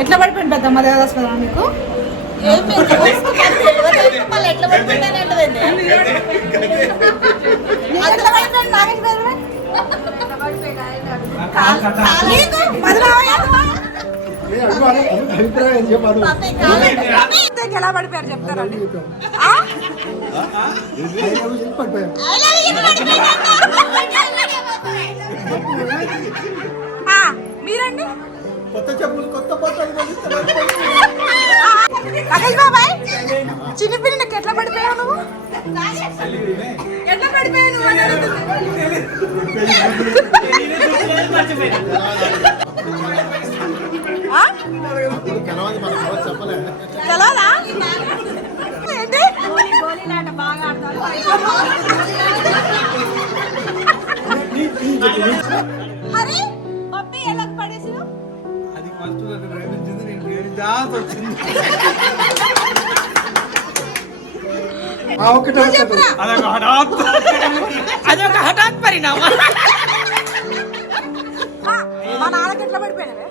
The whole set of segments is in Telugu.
ఎట్లా పడిపోయింది పెద్దమ్మ దేవదాస్పదం మీకు? ఎలా పడిపోయారు చెప్తారండి? మీరండి కొత్త చెప్పులు కొత్త బట్టలు రాకేష్ బాబాయ్ చిన్నపిల్లి నాకు ఎట్లా పడిపోయావు నువ్వు? ఎట్లా పడిపోయావు నువ్వు? తెలవదా ఏంటి? అరే పప్పి ఎలా పడేసి అది ఫస్ట్ ప్రేమించింది, నేను ప్రేమించాల్సి వచ్చింది. అదొక హఠాత్ పరిణామం. మా నాన్నకి ఎట్లా పడిపోయినవే?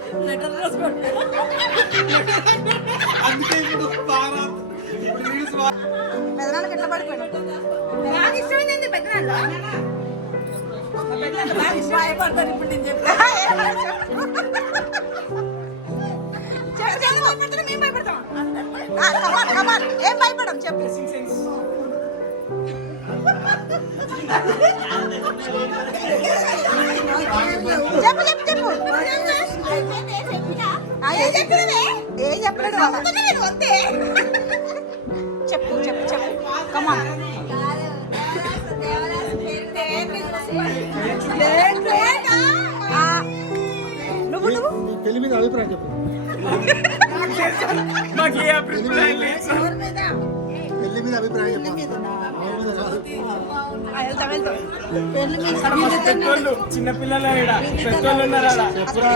పెద్దనాన్నకి ఎట్లా పడిపోయినా? నాకు ఇష్టమైంది పెద్దనాన్న. భయపడతారు ఇప్పుడు నేను చెప్తా. మేము భయపడతాం. ఏం భయపడం చెప్పు. చెప్పు చెప్పు చెప్పు. ఏం చెప్పలేదు చెప్పు చెప్పు చెప్పు. కమాన్. నువ్వు నువ్వు పెళ్లి మీద అభిప్రాయం చెప్పు. పెళ్లి మీద అభిప్రాయం చిన్నపిల్లలు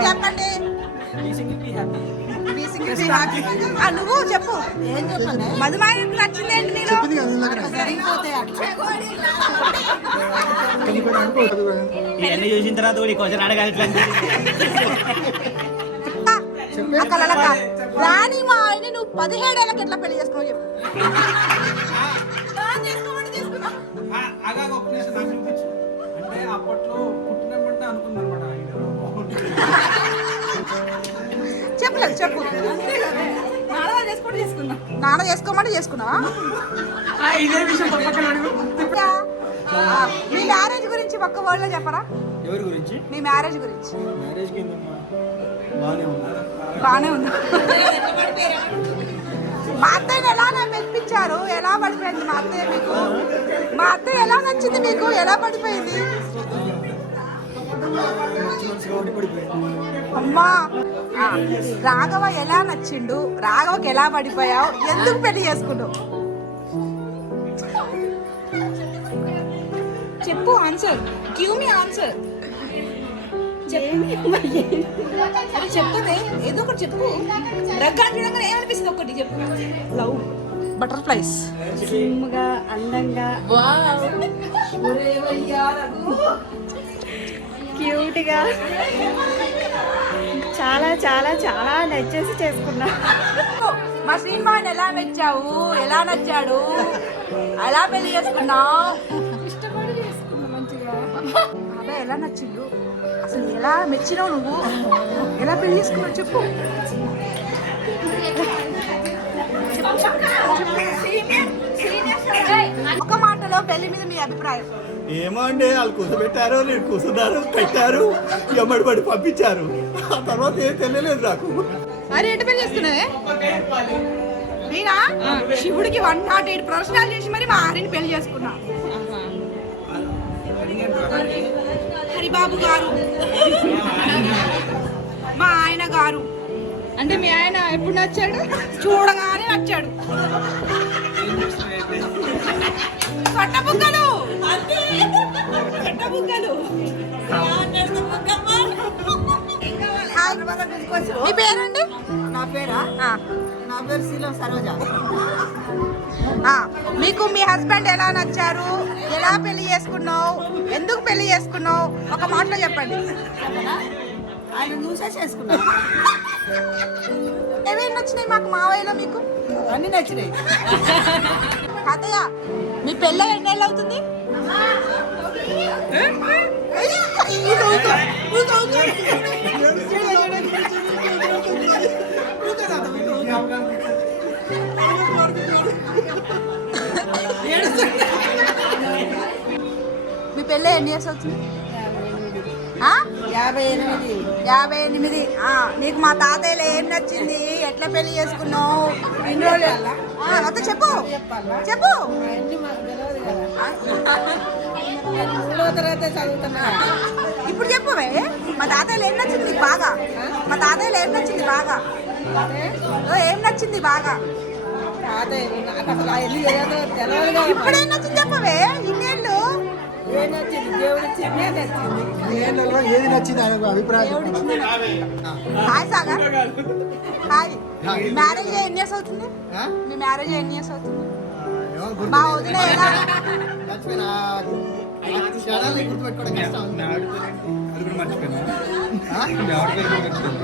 చెప్పండి. నువ్వు చెప్పు. ఏం చెప్పండి? మధుమాయకు నచ్చిందేంటి? నేను ఇవన్నీ చూసిన తర్వాత క్వశ్చన్ అడగాలి. రాణి మా ఆయన నువ్వు 17 ఏళ్ళకి ఎట్లా పెళ్లి చేసుకున్నావు చెప్పు. అంటే అప్పట్లో పుట్టినప్పుడు అనుకుందనమాట. చెప్పలేదు చెప్పు. నాన్న చేసుకోమంటే చేసుకున్నావా? మీ మ్యారేజ్ గురించి ఒక్క వర్డ్లో చెప్పరా? ఎవరి గురించి? మీ మ్యారేజ్ గురించి. మ్యారేజ్ కిందమ్మా బాగానే ఉందా? బాగానే ఉందా? మా అత్తయ్యని ఎలా మెప్పించారు? ఎలా పడిపోయింది మా అత్తయ్య మీకు? మా అత్తయ్య ఎలా నచ్చింది మీకు? ఎలా పడిపోయింది? అమ్మా రాఘవ ఎలా నచ్చిండు? రాఘవకి ఎలా పడిపోయావు? ఎందుకు పెళ్లి చేసుకున్నావు? చెప్పు. ఆన్సర్. Give me answer. చెప్పదే ఏదో ఒకటి చెప్పు. రగ్గాంటి ఏమనిపిస్తుంది ఒకటి చెప్పు. లవ్ బటర్ఫ్లైస్ స్లిమ్గా అందంగా క్యూట్గా చాలా చాలా చాలా నచ్చేసి చేసుకున్నా. మా శ్రీమాన్ ఎలా మెచ్చావు, ఎలా నచ్చాడు, ఎలా పెళ్లి చేసుకున్నావు? అబ్బాయి ఎలా నచ్చిండు, అసలు ఎలా మెచ్చినావు, నువ్వు ఎలా పెళ్లి చేసుకున్నావు చెప్పు. ఒక మాటలో పెళ్లి మీద మీ అభిప్రాయం. ఏమో అండి, వాళ్ళు కూర్చోబెట్టారు, నేను కూర్చున్నారు, కట్టారు, ఎమ్మడి పడి పంపించారు. ఆ తర్వాత ఏం తెలియలేదు నాకు. మరి ఎటు పెళ్లి చేసుకున్నావే? నేనా శివుడికి 108 ప్రదర్శనాలు చేసి మరి మా ఆరిని పెళ్లి చేసుకున్నా. హరిబాబు గారు మా ఆయన గారు. అంటే మీ ఆయన ఎప్పుడు నచ్చాడు? చూడగానే నచ్చాడు. పట్టబుగ్గలు మీ పేరండి? నా పేరా? నా పేరు శీలం సరోజ. మీకు మీ హస్బెండ్ ఎలా నచ్చారు, ఎలా పెళ్లి చేసుకున్నావు, ఎందుకు పెళ్లి చేసుకున్నావు, ఒక మాటలో చెప్పండి. ఆయన చూసే చేసుకున్నా. ఏమేమి నచ్చినాయి మాకు మావయ్యలో మీకు? అన్ని నచ్చినాయి. అత్తయ్య మీ పెళ్ళి ఎన్నేళ్ళు అవుతుంది? మీ పెళ్ళి ఎన్ని ఇయర్స్ అవుతుంది? 58. 58. నీకు మా తాతయ్యలో ఏం నచ్చింది, ఎట్లా పెళ్లి చేసుకున్నావు, ఇన్ని రోజులు అంత చెప్పు చెప్పు. అన్ని మాకు తెలియదు కదా. 3వ తరగతి చదువుతున్నా. ఇప్పుడు చెప్పవే, మా తాతయ్యలో ఏం నచ్చింది నీకు బాగా? మా తాతయ్యలో ఏం నచ్చింది బాగా? ఏం నచ్చింది బాగా? నాకు అసలు అవన్నీ తెలియదు కదా. ఇప్పుడేం నచ్చింది చెప్పవే, ఇన్నేళ్ళు ఏం నచ్చింది? దేవుడు ఇచ్చిందే నచ్చింది. ఏది నచ్చింది ఆయన అభిప్రాయం? Hi Sagar, hi. మ్యారేజ్ ఎన్ని ఇయర్స్ అవుతుంది? మీ మ్యారేజ్ ఎన్ని ఇయర్స్ అవుతుంది? మా వదిన ఎలా?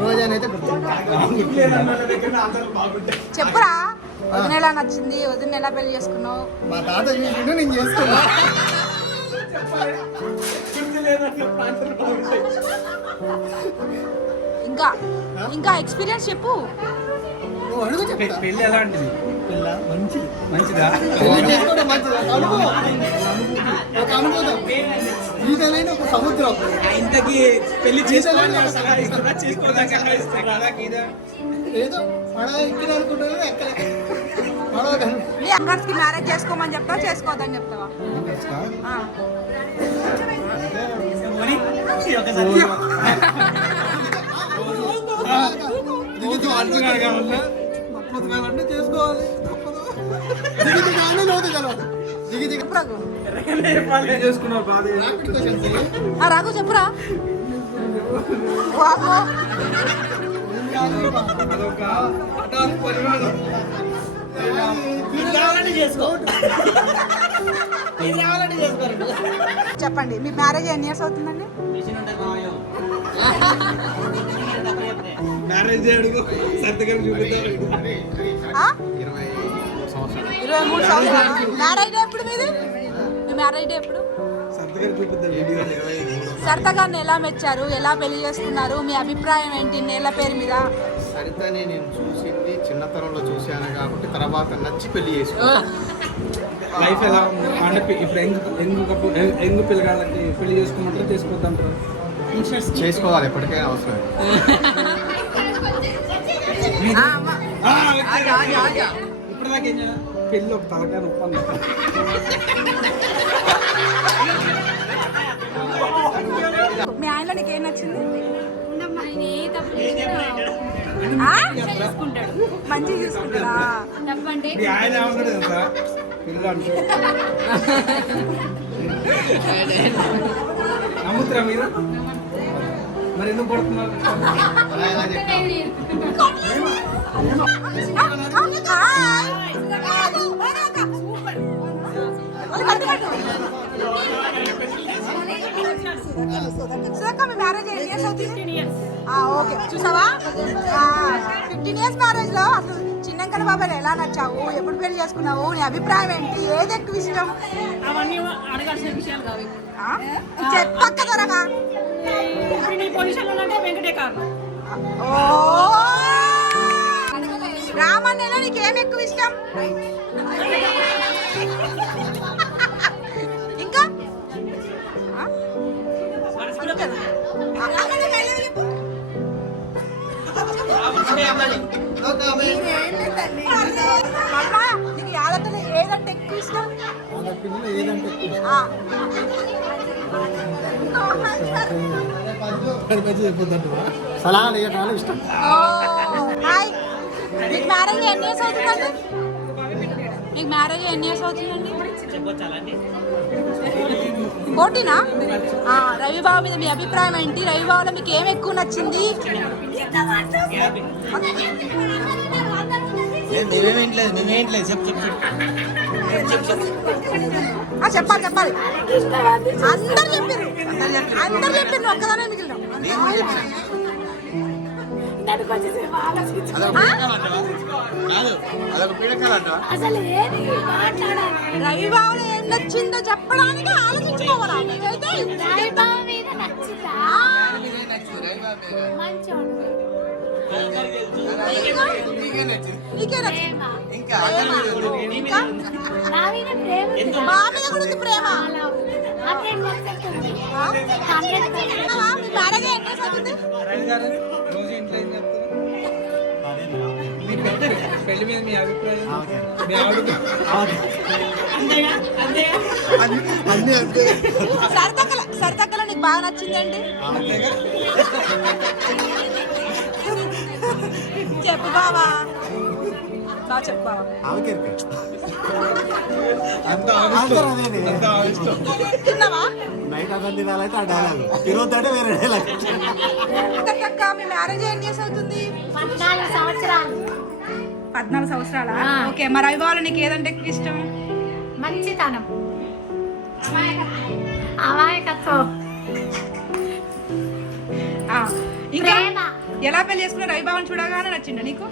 రోజైతే చెప్పురా, వదిన ఎలా నచ్చింది, వదిన ఎలా పెళ్లి చేసుకున్నావు? మా తాత చూసిండు, నేను చేసుకున్నా. ఇంకా ఇంకా ఎక్స్పీరియన్స్ చెప్పు. నువ్వు అడుగు చెప్తా. పెళ్ళి ఎలాంటిది? మంచిదా? పెళ్లి చేసుకోవడం మంచిదా? అనుభవం, ఒక అనుభూతం. ఈతలైన ఒక సముద్రం. ఇంతకీ పెళ్లి చేసుకోవాలి ఏదో పడవ ఎక్కిన అనుకుంటున్నా, ఎక్కలే. పడవ కానీ నీ అక్కర్స్ కి మ్యారేజ్ చేసుకోమని చెప్తావా, చేసుకోవద్దని చెప్తావా? బతుకాలంటే చేసుకోవాలి, తప్పదు. దిగి కానీ లోతు కలవాలి. దిగి చెప్పు రఘు. చేసుకున్నావు బాధ. Rapid questions. రఘు చెప్పురా. వామ్మో. అదొక హఠాత్ పరిమాణం. చెప్పండి, మీ మ్యారేజ్ ఎన్ని ఇయర్స్ అవుతుందండి? మ్యారేజ్ అడుగు సర్తగారు చూపిద్దాం. 23 సంవత్సరాలు. మ్యారేజ్ డే ఎప్పుడు మీది? మీ మ్యారేజ్ డే ఎప్పుడు? సర్తగారు చూపిద్దాం వీడియో. సరిత గారిని ఎలా మెచ్చారు, ఎలా పెళ్లి చేసుకున్నారు, మీ అభిప్రాయం ఏంటి నేల పేరు మీద? సరితని నేను చూసింది చిన్నతనంలో చూశాను కాబట్టి తర్వాత నచ్చి పెళ్లి చేసుకున్నాను. లైఫ్ ఎలా ఉంది అంటే ఇప్పుడు ఎంగు పిల్లగాళ్ళకి పెళ్లి చేసుకోమంటారు, చేసుకోవద్దాం చేసుకోవాలి, ఎప్పటికైనా అవసరం. ఇప్పుడు దాకా ఏం చేయాలి? పెళ్ళి ఒక తలకాయ నొప్పి. మీ ఆయనలో నీకు ఏం నచ్చింది? మంచిగా చూసుకుంటారా? మీ ఆయన ఏమన్నాడు తెలుసా? పిల్లలు అంటే నమ్ముతారా మీరు? మరి ఎందుకు పడుతున్నారు? సురేఖ, మీ మ్యారేజ్ ఎన్ని ఇయర్స్ అవుతుంది? ఓకే, చూసావా 15 ఇయర్స్ మ్యారేజ్ లో అసలు చిన్నంకన బాబాయ్ ఎలా నచ్చావు, ఎప్పుడు పెళ్లి చేసుకున్నావు, నీ అభిప్రాయం ఏంటి, ఏది ఎక్కువ ఇష్టం? అవన్నీ అడగాల్సిన విషయాలు కావు. ఆ? చెప్పక్క త్వరగా. ఇప్పుడు నీ పొజిషన్ ఉన్నట్టే వెంకటే కారణం. ఓ రామన్నలో నీకేం ఎక్కువ ఇష్టం? ఇంకా ఆ? అమ్మని మెల్లగా చెప్పు. అమ్మా, నీకు యాదట్టలో ఏదంటే ఎక్కువ ఇష్టం? ఆ. సలహాలు ఇవ్వటాలు ఇష్టం. ఓ, హాయ్. మీకు మ్యారేజ్ ఎన్ని ఇయర్స్ అవుతుందండి? మీకు మ్యారేజ్ ఎన్ని ఇయర్స్ అవుతుందండి? 14 రవిబాబు మీద మీ అభిప్రాయం ఏంటి? రవిబాబులో మీకు ఏం ఎక్కువ నచ్చింది? చెప్పాలి చెప్పాలి. అందరు చెప్పారు, అందరు చెప్పారు, ఒక్కదానే మిగిలిన. రవిబాబులో ఏం నచ్చిందో చెప్పడానికి ఆలోచించుకోవాలా? మీకైతే నీకే నచ్చింది. ఇంకా మా మీద కూడా ఉంది ప్రేమ. మీ మ్యారేజ్ ఎన్ని అవుతుంది? రవి గారు రోజు ఇంట్లో ఏం చెప్తారు? మీ పెళ్లి మీద మీ అభిప్రాయం, మీ ఆవిడకి సరితక్కలో నీకు బాగా నచ్చిందండి? చెప్పు బావా, బాగా చెప్పు బావా. తిన్నావా? నైట్ అన్నం తినాలంటే ఆ డైలాగ్, తినొద్దంటే వేరే డైలాగ్. అక్క, మీ మ్యారేజ్ ఎన్ని ఇయర్స్ అవుతుంది? 14 సంవత్సరాలు. 14 సంవత్సరాలా? ఓకే. మరి అవివాళ్ళు నీకు ఏదంటే ఎక్కువ ఇష్టం? మంచితనం, అమాయకత్వం, ఇంకా ప్రేమ. ఎలా పెళ్లి చేసుకున్నా? రవిబాబుని చూడగానే నచ్చిందా నీకు?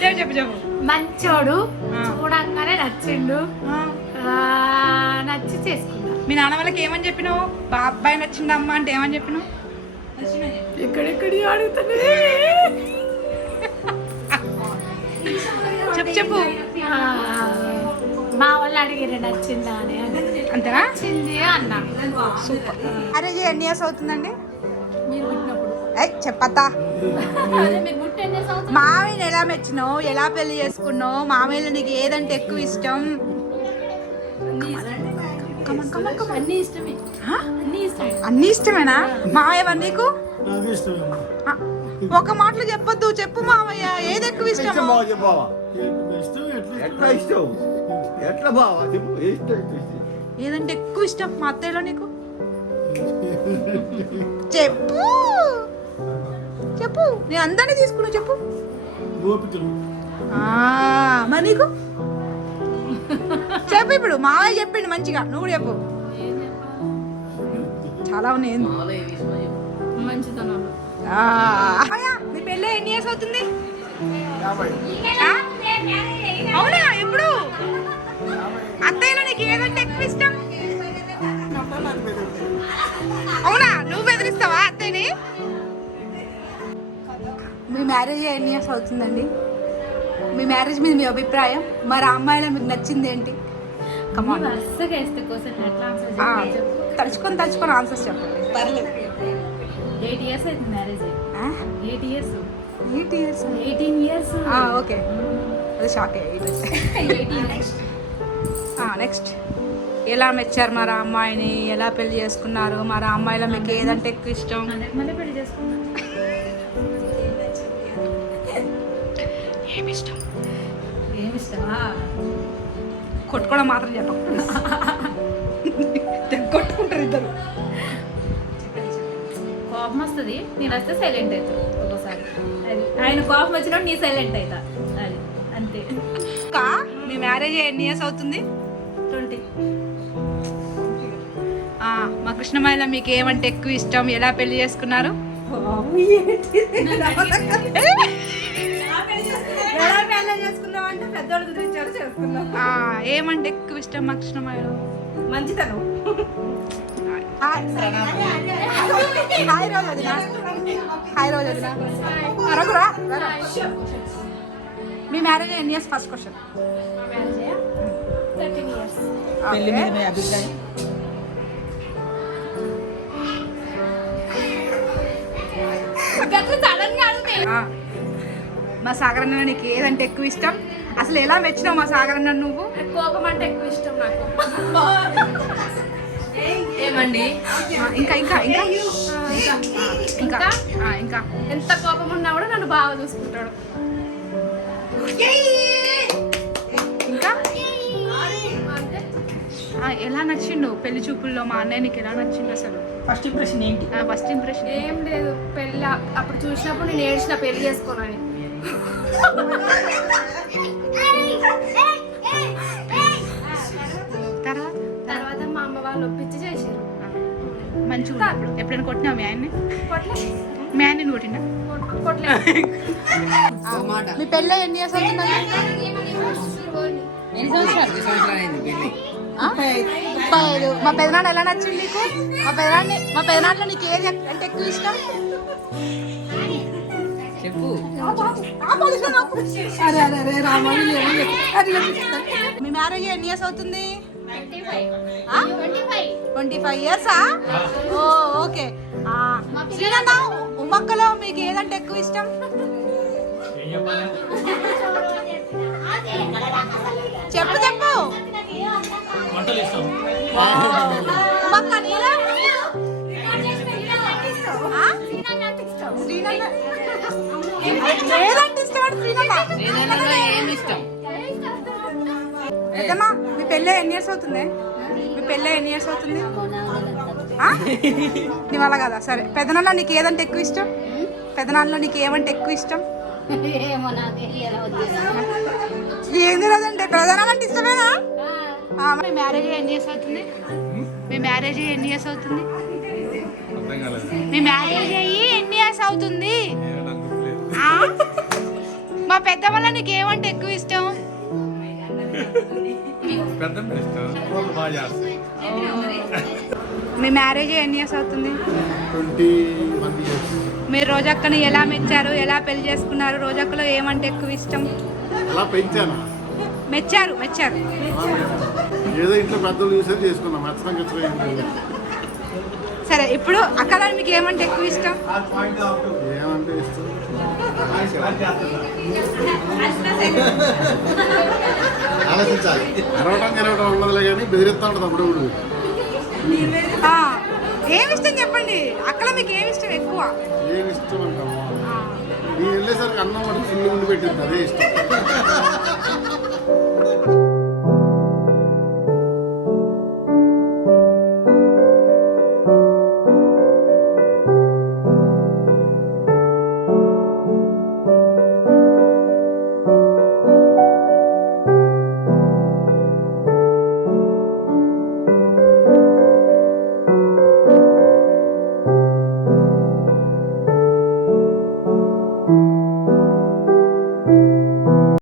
చెప్పు చెప్పు చెప్పు. మంచోడు, చూడంగానే నచ్చిండు, నచ్చి చేసుకున్నా. మీ నాన్న వాళ్ళకి ఏమని చెప్పినావు? అబ్బాయి నచ్చిందమ్మా అంటే ఏమని చెప్పినావు? ఎక్కడెక్కడి అడుగుతున్నది. చెప్పు చెప్పు. మా వాళ్ళు అడిగిరే నచ్చిందా అని. అంతేనా? నచ్చింది అన్నా. సూపర్. మ్యారేజ్ ఎన్ని ఇయర్స్ అవుతుందండి? మీరు పుట్టినప్పుడు. చెప్పత్తా. మీరు పుట్టి ఎన్ని years అవుతుంది? మామయ్యని ఎలా మెచ్చినావు, ఎలా పెళ్లి చేసుకున్నావు, మామయ్యలో నీకు ఏదంటే ఎక్కువ ఇష్టం? అన్ని ఇష్టమే. అన్ని ఇష్టమే. అన్ని ఇష్టమేనా? మామయ్య నీకు? ఒక మాటలు చెప్పొద్దు, చెప్పు మామయ్య, ఏది ఎక్కువ ఇష్టం? ఎట్లా ఇష్టం? ఎట్లా బావా చెప్పు, ఏదంటే ఎక్కువ ఇష్టం మా అత్తయ్యలో నీకు? చెప్పు చెప్పు. నేను అందరినీ తీసుకున్నా, చెప్పు. మరి నీకు చెప్పు. ఇప్పుడు మావయ్య చెప్పిండు మంచిగా, నువ్వు కూడా చెప్పు. చాలా ఉన్నాయి. మంచితనం. మీ పెళ్ళి ఎన్ని ఇయర్స్ అవుతుంది? అవునా? ఎప్పుడు? అత్తయ్యలో నీకు ఏదంటే ఎక్కువ ఇష్టం? అవునా? నువ్వు బెదిరిస్తావా అత్తయ్యని? మీ మ్యారేజ్ ఎన్ని ఇయర్స్ అవుతుందండి? మీ మ్యారేజ్ మీద మీ అభిప్రాయం, మరి ఆ అమ్మాయిలో మీకు నచ్చింది ఏంటి? కమాన్, తలుచుకొని తలుచుకొని ఆన్సర్స్ చెప్పండి. పర్లేదు. 8 years అయింది marriage. 8 years. 8 years? 18 years. Okay, అది షాక్ నెక్స్ట్. ఎలా మెచ్చారు మరి ఆ అమ్మాయిని, ఎలా పెళ్లి చేసుకున్నారు, మరి ఆ అమ్మాయిలో మీకు ఏదంటే ఎక్కువ ఇష్టం? మళ్ళీ పెళ్లి చేసుకున్నాను. ఏమిష్టం? ఏమిష్టమా? కొట్టుకోవడం మాత్రం చెప్పకు. కొట్టుకుంటారు ఇద్దరు. కోపం వస్తుంది, నేను వస్తే సైలెంట్ అవుతాను ఒక్కోసారి. అది ఆయన కోపం వచ్చినప్పుడు నీ సైలెంట్ అవుతా, అది అంతే. మీ మ్యారేజ్ ఎన్ని ఇయర్స్ అవుతుంది? 20. మా కృష్ణమాయలో మీకు ఏమంటే ఎక్కువ ఇష్టం, ఎలా పెళ్లి చేసుకున్నారు? ఎలా పెళ్ళి చేసుకున్నావు అంటే పెద్దోళ్ళు కుదిరించారు చేసుకున్నాం. ఏమంటే ఎక్కువ ఇష్టం అక్షరమాయలో? మంచితనం. హాయ్ రోజు వదిన. హాయ్ రోజు వదిన. రఘురా మీ మ్యారేజ్ ఎన్ని ఇయర్స్? First question. 13 years. పెళ్లి మీద మీ అభిప్రాయం? గట్ల సడన్ గా అడిగితే మా సాగర్ అన్న నీకు ఏదంటే ఎక్కువ ఇష్టం? అసలు ఎలా మెచ్చినావు మా సాగర్ అన్న నువ్వు? కోపం అంటే ఎక్కువ ఇష్టం నాకు. ఏమండి ఇంకా ఇంకా ఇంకా ఇంకా ఇంకా ఎంత కోపం ఉన్నా కూడా నన్ను బాగా చూసుకుంటాడు. ఇంకా అంటే ఎలా నచ్చిండు పెళ్లి చూపుల్లో మా అన్నయ్య? నీకు ఎలా నచ్చిండు అసలు? ఫస్ట్ ఇంప్రెషన్ ఏంటి? ఫస్ట్ ఇంప్రెషన్ ఏం లేదు, పెళ్ళి అప్పుడు చూసినప్పుడు నేను ఏడ్చిన పెళ్లి చేసుకోనని. తర్వాత తర్వాత మా అమ్మ వాళ్ళు ఒప్పించి చేసారు. మంచిగా ఉన్నప్పుడు ఎప్పుడైనా కొట్టినావు మీ ఆయన్ని? మీ ఆయన్ని కొట్టినా? కొట్టలేదు. మీ పెళ్ళి ఎన్ని ఇయర్స్ అవుతుందండి? ఎన్ని సంవత్సరాలు? ఆ? 35. మా పెదనాన్న ఎలా నచ్చింది నీకు? మా పెదనాన్నలో నీకు ఏది అంటే ఎక్కువ ఇష్టం? చెప్పు. అరే అరే అరే రామాయణ మీ మ్యారేజ్ ఎన్ని ఇయర్స్ అవుతుంది? 25 ఇయర్సా? ఓ ఓకే. శ్రీనన్న ఉమ్మక్కలో మీకు ఏదంటే ఎక్కువ ఇష్టం? చెప్పు చెప్పు. ఉమ్మక్క నీలా? శ్రీనన్న ఏదంటే ఇష్టం అంటే శ్రీనన్న? ఏమి ఇష్టం? పెద్దమ్మా మీ పెళ్ళి ఎన్ని ఇయర్స్ అవుతుంది? మీ పెళ్ళి ఎన్ని ఇయర్స్ అవుతుంది? నీ వల్ల కదా. సరే పెద్దనాన్నలో నీకు ఏదంటే ఎక్కువ ఇష్టం? పెద్దనాన్నలో నీకు ఏమంటే ఎక్కువ ఇష్టం? ఏం తెలియదంటే పెద్దనాన్నంటే ఇష్టమేనా? మీ మ్యారేజ్ ఎన్ని ఇయర్స్ అవుతుంది? మీ మ్యారేజ్ ఎన్ని ఇయర్స్ అవుతుంది? మీ మ్యారేజ్ అయ్యి ఎన్ని ఇయర్స్ అవుతుంది? మా పెద్దమ్మలో నీకు ఏమంటే ఎక్కువ ఇష్టం? మీ మ్యారేజ్ ఎన్ని ఇయర్స్ అవుతుంది? 21 years. మీరు రోజక్కని ఎలా మెచ్చారు? ఎలా పెళ్లి చేసుకున్నారు? రోజక్కలో ఏమంటే ఎక్కువ ఇష్టం? అలా పెంచాను. మెచ్చారు మెచ్చారు. ఏదో ఇంట్లో పెద్దలు చూసే చేసుకున్నాం. మెచ్చడం గిచ్చడం ఏం లేదు. సరే ఇప్పుడు అక్కలో మీకు ఏమంటే ఎక్కువ ఇష్టం? ఏమంటే ఇష్టం? ఆలోచించాలి. గెలవటం ఉండదులే కానీ బెదిరిస్తా ఉంటుంది అప్పుడప్పుడు. ఏమి ఇష్టం చెప్పండి. అక్కలో మీకు ఏమి ఇష్టం ఎక్కువ? ఏమి ఇష్టం అంటాము? నేను వెళ్ళేసరికి అన్నం వాటికి ఫుల్ ముందు పెట్టింది, అదే ఇష్టం.